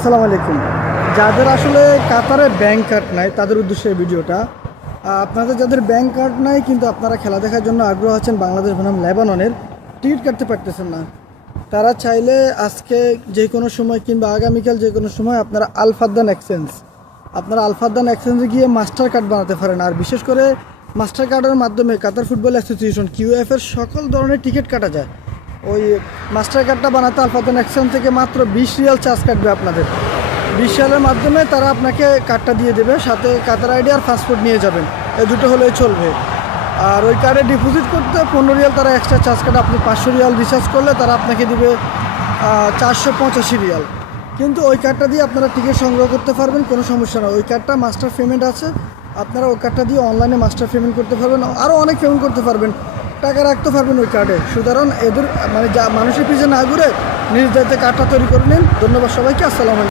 আসসালামু আলাইকুম। যাদের আসলে কাতারে ব্যাংক কার্ড নাই তাদের উদ্দেশ্যে এই ভিডিওটা। আপনাদের যাদের ব্যাংক কার্ড নাই কিন্তু আপনারা খেলা দেখার জন্য আগ্রহ আছেন বাংলাদেশ বনাম লেবাননের, টিকিট কাটতে পারতেছেন না, তারা চাইলে আজকে যে কোনো সময় কিংবা আগামীকাল যে কোনো সময় আপনারা আলফাদ্দান এক্সচেঞ্জে গিয়ে মাস্টার কার্ড বানাতে পারেন। আর বিশেষ করে মাস্টার কার্ডের মাধ্যমে কাতার ফুটবল অ্যাসোসিয়েশন কিউএফের সকল ধরনের টিকিট কাটা যায়। ওই মাস্টার কার্ডটা বানাতে আলফাদ্দান এক্সচেঞ্জ থেকে মাত্র 20 রিয়াল চার্জ কাটবে আপনাদের। 20 রিয়ালের মাধ্যমে তারা আপনাকে কার্ডটা দিয়ে দেবে, সাথে কাতার আইডি আর পাসপোর্ট নিয়ে যাবেন, এই দুটো হলেই চলবে। আর ওই কার্ডে ডিপোজিট করতে 15 রিয়াল তারা এক্সট্রা চার্জ কাটে। আপনি 500 রিয়াল রিচার্জ করলে তারা আপনাকে দিবে 485 রিয়াল। কিন্তু ওই কার্ডটা দিয়ে আপনারা টিকিট সংগ্রহ করতে পারবেন, কোনো সমস্যা না। ওই কার্ডটা মাস্টার পেমেন্ট আছে, আপনারা ওই কার্ডটা দিয়ে অনলাইনে মাস্টার পেমেন্ট করতে পারবেন, আরও অনেক পেমেন্ট করতে পারবেন, টাকা রাখতে পারবেন ওই কার্ডে। সুতরাং এদের মানে যা মানুষের পিছনে না ঘুরে নিজ দায়িত্বে কার্ডটা তৈরি করে নিন। ধন্যবাদ সবাইকে। আসসালামু আলাইকুম।